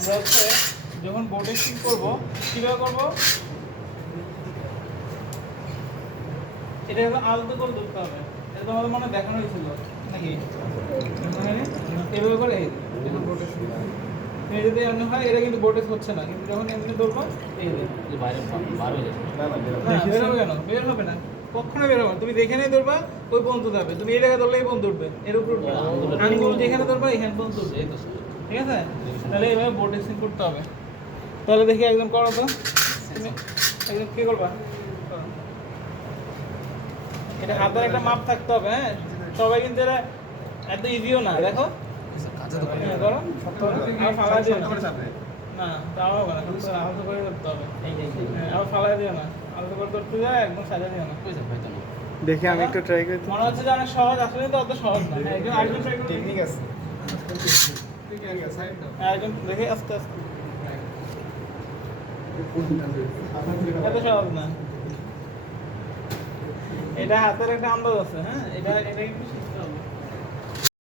আমরা হচ্ছে যখন বোর্ডে স্টিক করবো কীভাবে করবো, এটা হলো আলতো করে ধরতে হবে। এটা তোমাদের মনে দেখানো হয়েছিল নাকি? এভাবে করে এই যদি এমনি হয় এটা কিন্তু বোর্ডে হচ্ছে না, কিন্তু যখন এমনি ধরবো এই বাইরে বার হয়ে যাবে। বের হবে কেন? বের হবে না, কখনো বের হবে না। তুমি যেখানে ধরবা ওই পর্যন্ত যাবে। তুমি এই জায়গায় ধরলে এই পর্যন্ত উঠবে, এর উপর উঠবে। আঙুল যেখানে ধরবা এখানে পর্যন্ত উঠবে। ঠিক আছে? তাহলে এইভাবে বোর্ড স্টিক করতে হবে। তাহলে দেখি একদম করো তো, তুমি একদম কি করবা? এটা হাতের একটা মাপ থাকতে হবে। হ্যাঁ, সবাই কিন্তু এটা এত ইজিও না। দেখো করো, ফালা দিও না, তাও হবে না, আলতো করে করতে হবে। আবার ফালা দিও না, আলতো করে করতে যায়, একদম সাজা দিও না। দেখি আমি একটু ট্রাই করি। মনে হচ্ছে যে অনেক সহজ, আসলে তো অত সহজ না। একদম আরেকজন ট্রাই করুন। টেকনিক আছে। একদম দেখে আস্তে আস্তে, এত সহজ না। এটা হাতের একটা আন্দাজ আছে। হ্যাঁ, এটা একটু শিখতে হবে।